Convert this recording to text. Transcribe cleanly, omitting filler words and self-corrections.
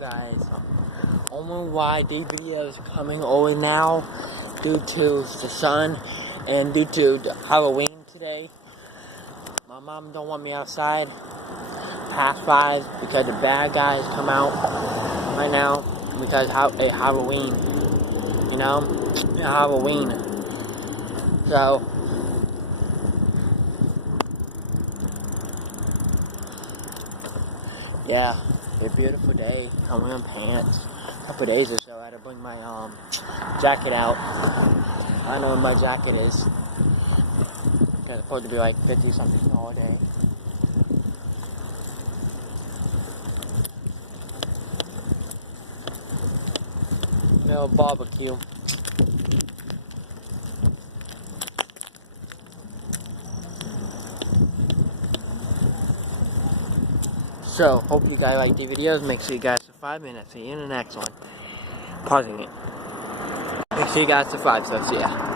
guys, only why these videos are coming over now due to the sun and due to the Halloween today. My mom don't want me outside past 5 because the bad guys come out right now because it's Halloween, you know, it's Halloween. So yeah, it's a beautiful day. I'm wearing pants. A couple days or so, I had to bring my jacket out. I don't know what my jacket is. It's supposed to be like 50 something all day. No barbecue. So, hope you guys like the videos. Make sure you guys subscribe, and I'll see you in the next one. Pausing it. Make sure you guys subscribe, so see ya.